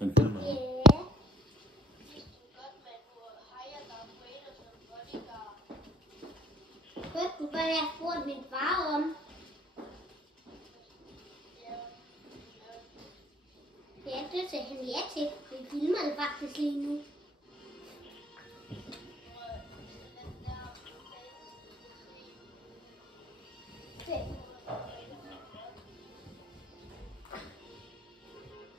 Den filmer. Ja. Hørte du, hvad jeg spurgte min far om? Ja, det sagde han ja til. Vi filmer det faktisk lige nu.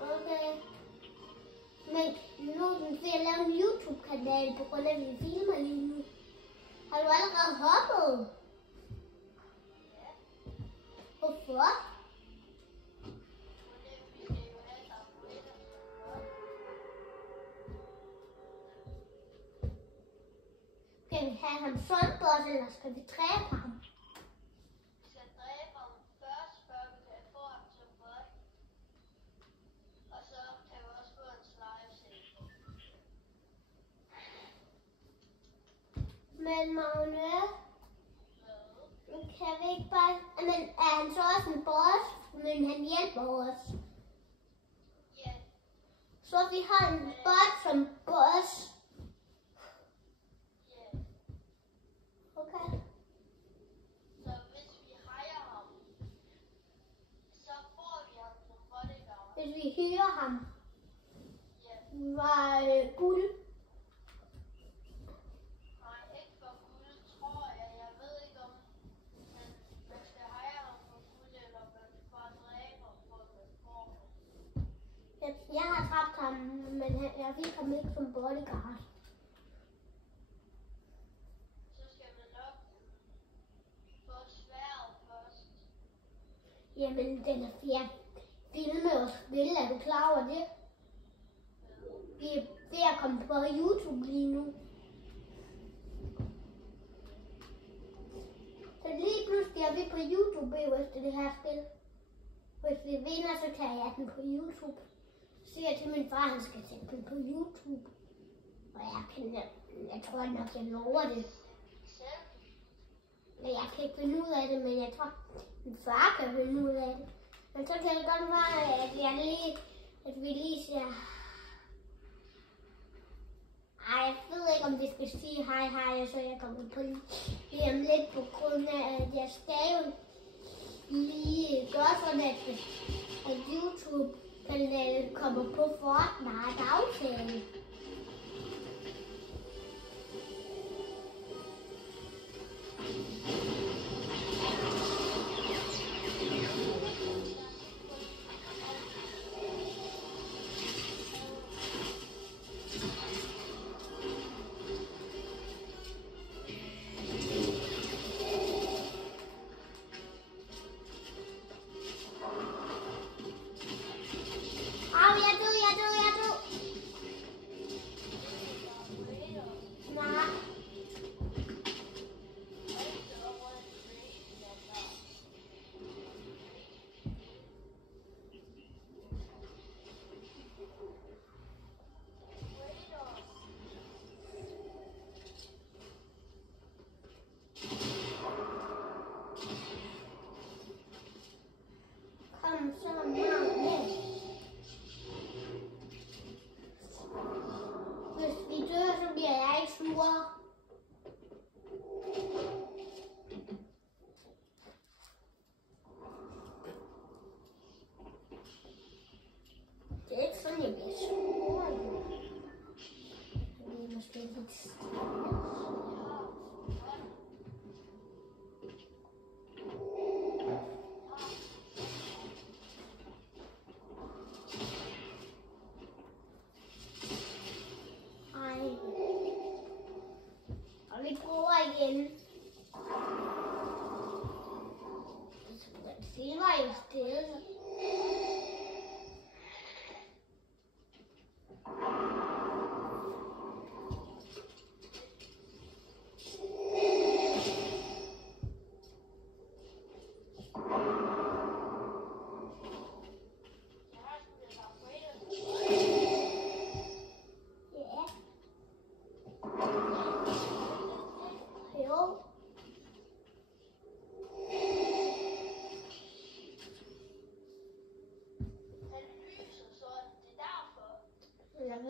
Okay. Men nu er den ved at lave en YouTube-kanal, på grund af, at vi filmer lige nu. Har du allerede hoppet? Ja. Hvorfor? Skal vi have ham solgt os, eller skal vi dræbe ham? Vi skal dræbe ham først, før vi kan få ham til bot. Og så kan vi også få en slime-sæbe. Men Magne, kan vi ikke bare... Men er han så også en boss? Men han hjælper os. Ja. Så vi har en bot som boss. Ja. Okay. Så hvis vi hejer ham, så får vi ham som bodyguard. Hvis vi hyrer ham, Ja. var guld. Nej, ikke for guld, tror jeg. Jeg ved ikke om man skal heje ham for guld, eller man skal bare dræbe ham for at man får ham. Jeg har dræbt ham, men jeg fik ham ikke som bodyguard. Så skal man nok få sværet først. Jamen, den er fjern. Filme og spille, er du klar over det? Vi er ved at komme på YouTube lige nu. Så lige pludselig er vi på YouTube efter det her spil. Hvis vi vinder, så tager jeg den på YouTube. Så siger jeg til min far, at han skal sætte den på YouTube. Og jeg tror nok, jeg lover det. Selv? Men jeg kan ikke finde ud af det, men jeg tror, min far kan finde ud af det. Men så kan det godt være, at vi lige siger... Ej, jeg ved ikke, om vi skal sige hej hej, så jeg kommer på lige om lidt på grund af, at jeg skal jo lige gøre sådan, at YouTube-kanalen kommer på Fortnite-aftale.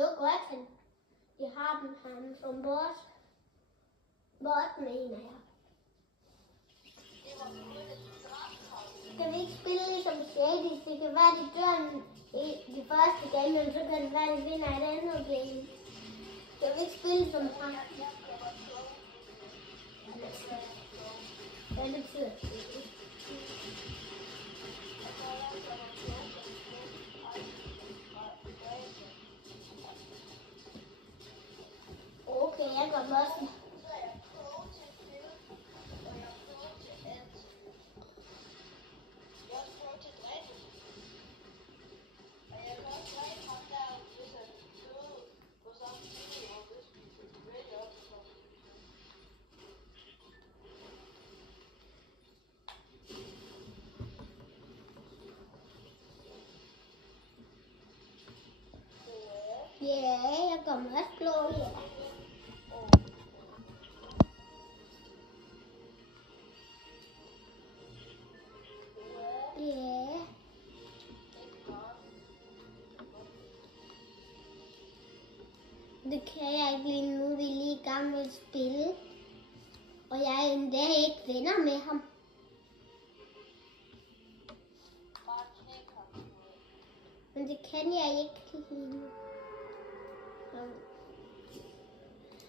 ved godt, at de har dem ham som bot mener jeg. Skal vi ikke spille ligesom Shady? Det kan være, de dør de første game, men så kan det være, de vinder et andet game. Skal vi ikke spille som ham? Hvad betyder det? Okay, jeg går også. Ja, jeg kommer også blå, ja. Ja. Det kan jeg ikke lige nu, vi er lige i gang med at spille. Og jeg er endda ikke venner med ham. Men det kan jeg ikke lige nu.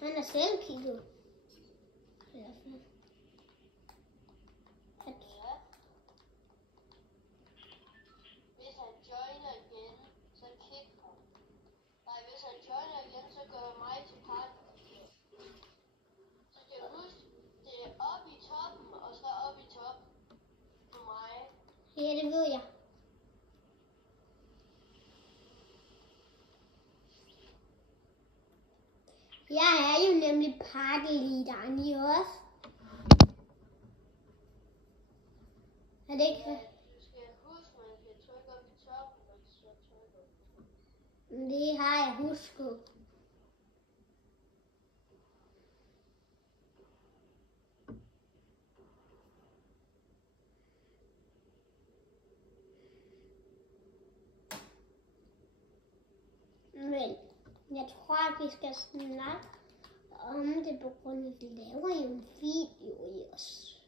Han er selv kigget. Hvis han joiner igen, så kig ham. Nej, hvis han joiner igen, så gør mig til partner. Så skal du huske, det er oppe i toppen, og så oppe i toppen for mig. Ja, det ved jeg. Jeg er jo nemlig partyleaderen i også. Er det ikke? Ja, du skal huske, man skal trykke op i toppen, og så trykke op. Det har jeg husket. Men jeg tror, at vi skal snakke om det på grund af, at vi laver jo en video i os.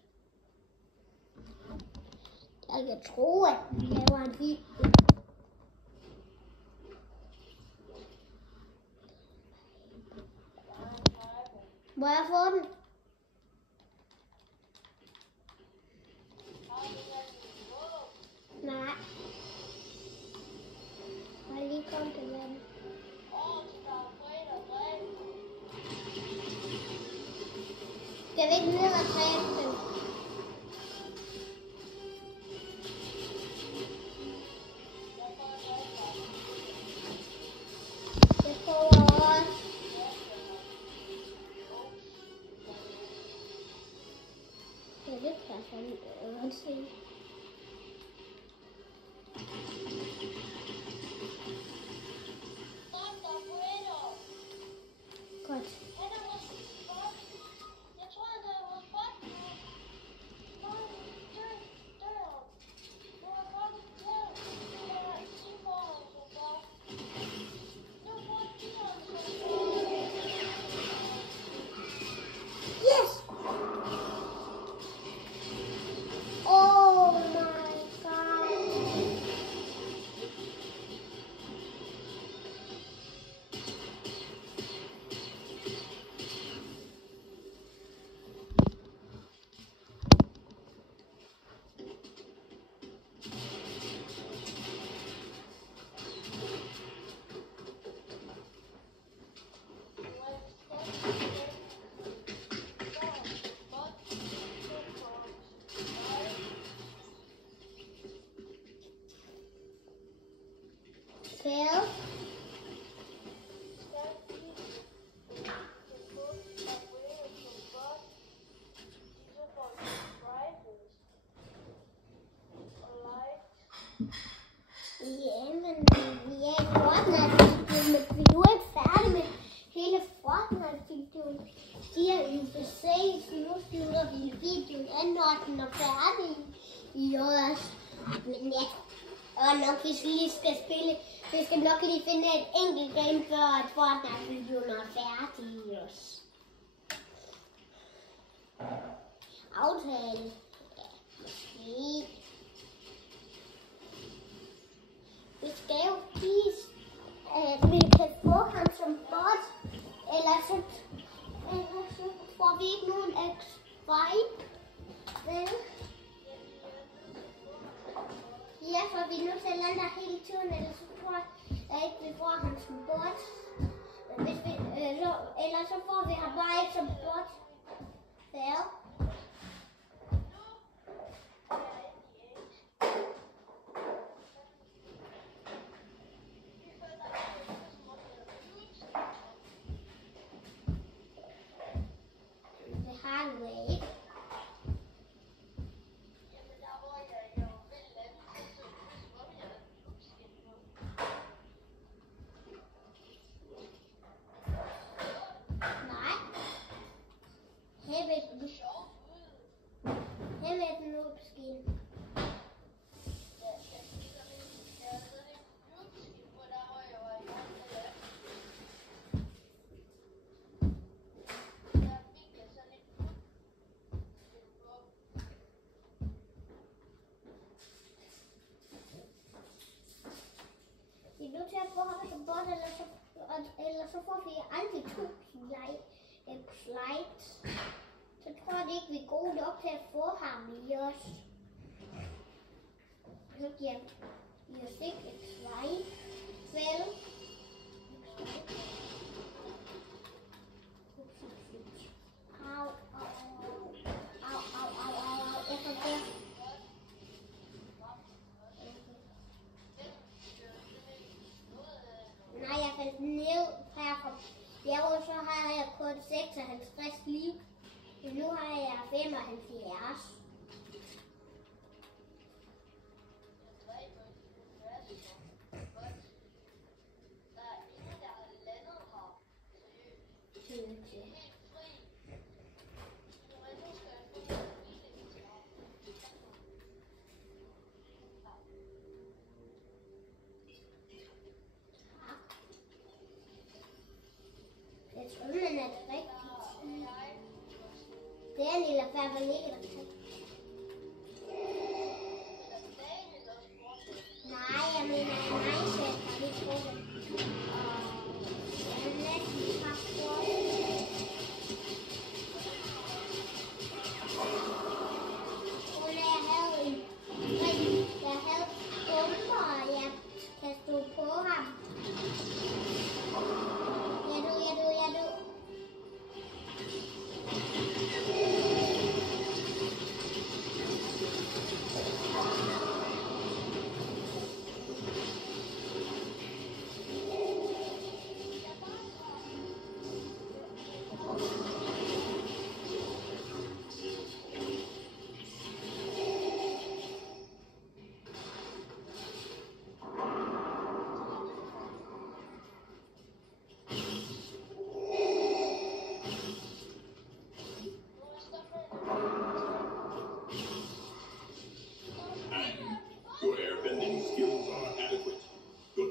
Jeg kan tro, at vi laver en video. Må jeg få den? Nej. Jeg lige kom til den. Skal vi ikke ned og træne den? Jeg prøver også. Ja, det kan jeg fandme godt se. Godt. Phil? Jamen, vi er i Fortnite-videoen, men vi er jo ikke færdige med hele Fortnite-videoen. De er jo for sent, så nu slutter vi videoen af, når den er færdig i os. Men jeg er nok vi lige skal spille. Vi skal nok lige finde et enkelt game, før at Fortnite-videoen er færdig også. Aftale. Ja, måske. Vi skal jo vise, at vi kan få ham som bot. Ellers så får vi ikke nogen X-Vibe. Vel? Ja, for vi er nødt til at lande der hele tiden, ellers så tror jeg ikke, vi får ham som bot. Ellers så får vi ham bare ikke som bot. Ja. Det har du ikke. Vi er nødt til at få ham som bot, ellers så får vi aldrig 1000 likes. Så tror jeg ikke, vi er gode nok til at få ham i os. Så giver vi os ikke et like. Vel? Au, au, au, au, au, au, jeg får det. Nej, jeg faldt ned herfra bjerget, så har jeg kun 56 liv. Men nu har jeg 75. Jeg tror, man er det rigtigt. Det er en lille færdig. Nej, jeg mener en mindset, har vi fået. Og jeg er næsten har fået. Og jeg havde bomber, og jeg kan stå på ham. Jeg du.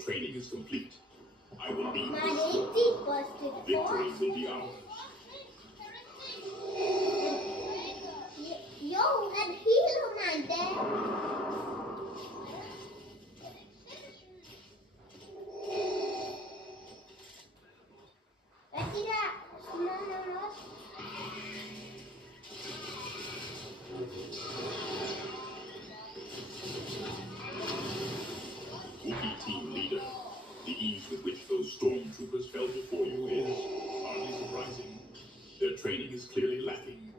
Training is complete. I will lead Nej, this det er ikke dit første. victory will be ours. Jo, han healer mig endda. Hvad er de der små nogle også? Wookiee team leader, the ease with which those stormtroopers fell before you is hardly surprising. Their training is clearly lacking.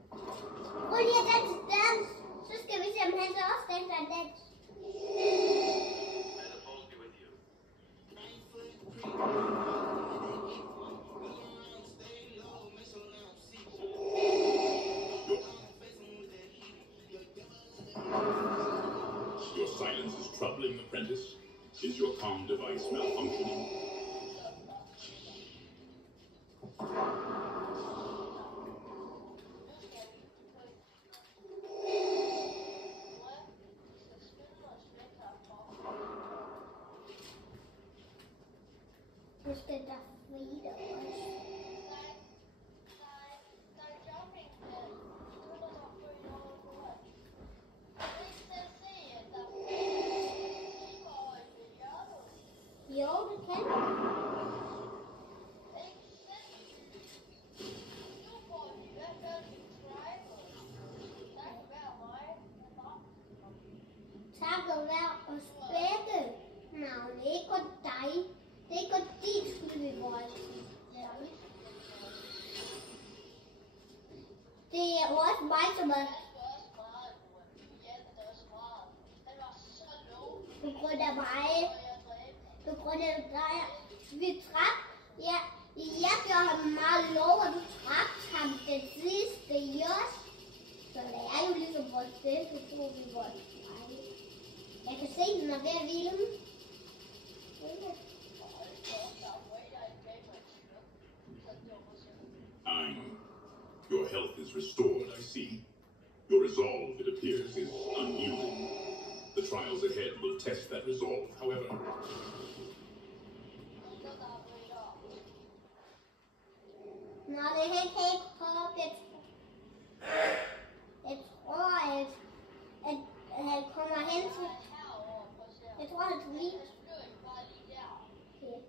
Prøv lige at danse dans. Så skal vi se, om han så også danser en dans. Your silence is troubling, apprentice. Is your comm device malfunctioning? Så skal der Frida også. Der er campingplads. Nu er der så født over bordet. Jeg kan ikke selv se, at der er 10-årige ved hjørnet. Jo, det kan. Ikke sindssygt. Nu får de i hvert fald en tribal. Der kan være mig. Tak og vær og spætte. Navn, ikke godt dig. Det er ikke godt dit skyld, vi går altid. Det er også mig, som er på grund af mig. På grund af dig. Vi dræbte. Ja, jeg gjorde ham meget lov, og du dræbte ham den sidste jøs. Så det er jo ligesom vores bedste tro, vi vores drenge. Jeg kan se, den er ved at hvile. Your health is restored, I see. Your resolve, it appears, is unyielding. The trials ahead will test that resolve, however. Nå, det her kan ikke hoppe. Jeg tror, at han kommer hen til... Jeg tror, han skal lige... Okay.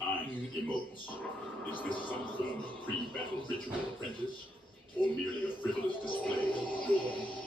Ein emotes. Is this some form of pre-battle ritual, apprentice? Or merely a frivolous display of joy?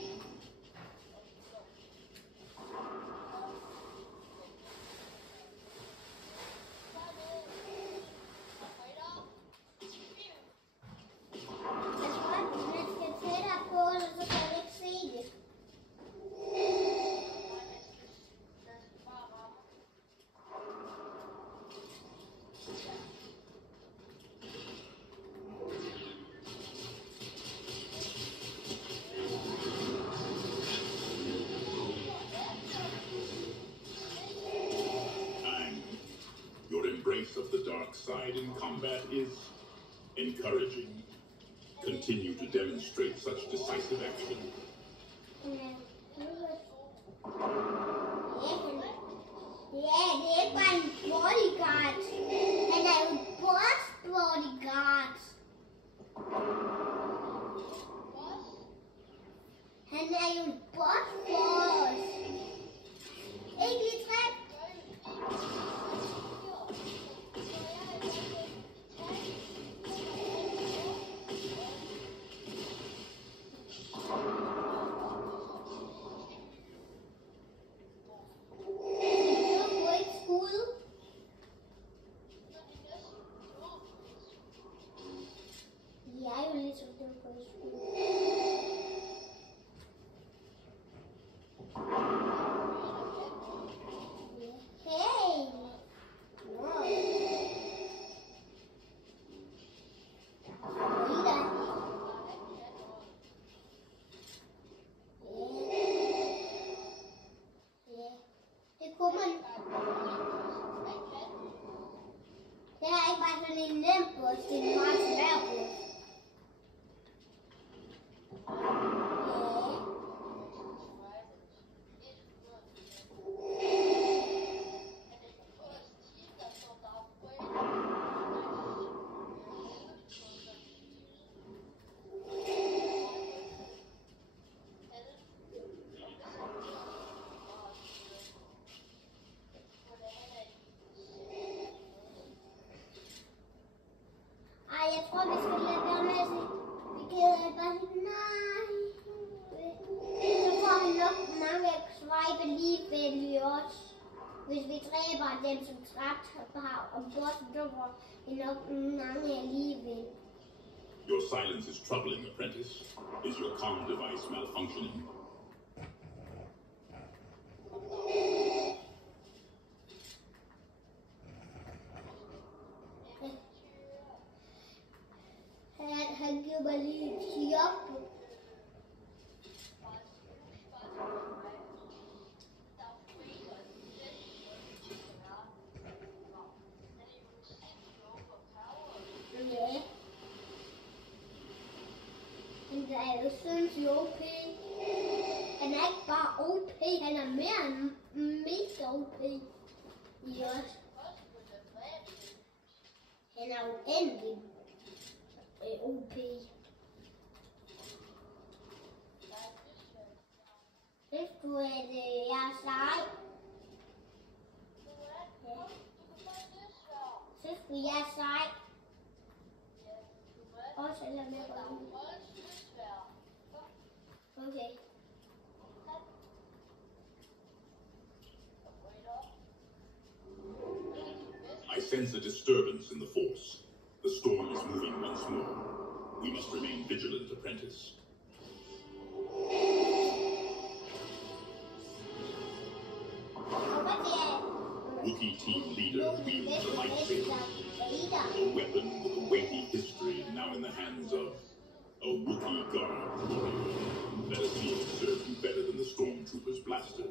Of the dark side in combat is encouraging. Continue to demonstrate such decisive action. Ja, det er ikke bare en bodyguard. Han er jo en boss bodyguard. Han er jo en boss. Ikke lige træt. Jeg tror, vi skal lade være med at sige, vi gider bare sige nej. Så får vi nok mange swipe alligevel også. Hvis vi dræber dem, som dræbte har og bossen, så får vi nok mange alligevel. Your silence is troubling, apprentice. Is your comm device malfunctioning? Han giver mig lige et chok. Ja. Men jeg synes, sindssygt OP. Han er ikke bare OP, han er mere end mega OP. I os. Han er uendelig OP. Synes du, at jeg er sej? Ja. Synes du, jeg er sej? Også selvom jeg går ud. Okay. I sense a disturbance in the force. The storm is moving once more. We must remain vigilant, apprentice. Wookiee team leader wields the lightsaber, a weapon with a weighty history now in the hands of a Wookiee guard warrior. Let us see if it serves you better than the stormtroopers' blasters.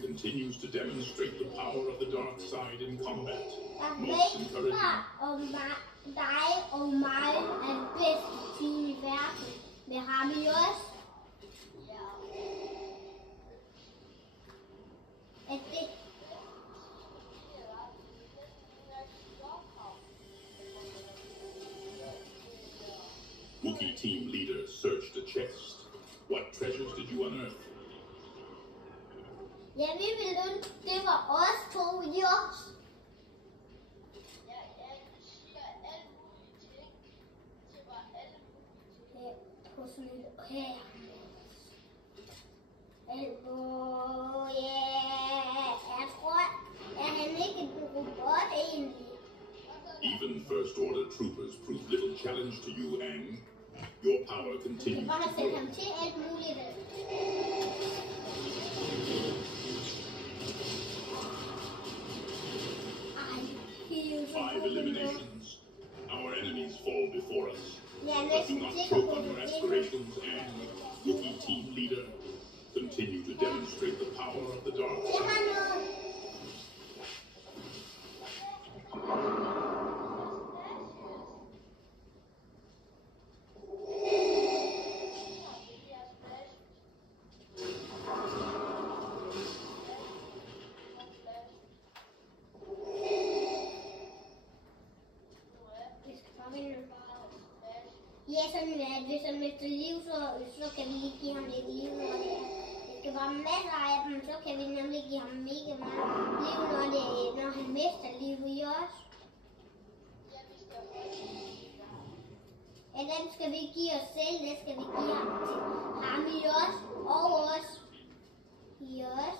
Continues to demonstrate the power of the dark side in combat. Most encouraging. Dig og mig er bedste team i verden. Med ham i os. Er det? Wookiee team leader searched a chest. What treasures did you unearth? Ja, vi ville ønske, det var os to i os. På sådan et her. Jeg tror, at han ikke en robot egentlig. Even First Order troopers prove little challenge to you, Aang. Your power continues to grow. Sætte ham til alt muligt. 5 eliminations. Our enemies fall before us. But do not choke on your aspirations, and Wookiee team leader, continue to demonstrate the power of the dark side. Ja, sådan at hvis han mister liv, så kan vi lige give ham lidt liv, når det er. Det skal være masser af dem, så kan vi nemlig give ham mega meget liv, når han mister liv i os. Ja, den skal vi give os selv, det skal vi give ham til ham i os og os i os.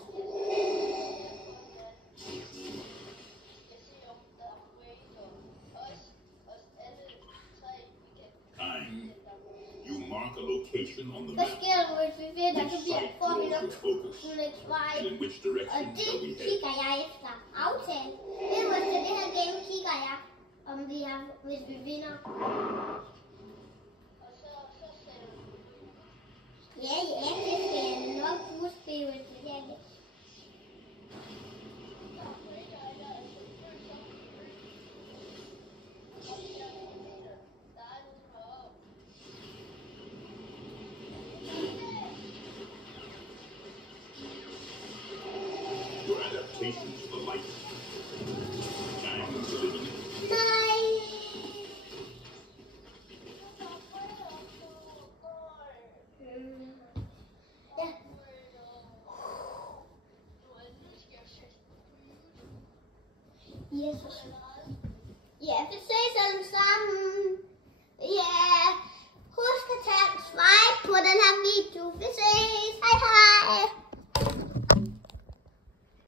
You mark a location on the map. Hvad sker der, hvis vi finder, så får vi nok and in which direction shall we head? Og det head? kigger jeg efter. Aftale. Øverst af det her game kigger jeg, om vi har, hvis vi vinder. Ja, det skal jeg nok huske, hvis vi er det. Adaptation to the light. Aang's eliminated. Nej. Jesus. Ja, vi ses alle sammen. Ja, husk at tage en swipe på den her video. Vi ses. Hej hej.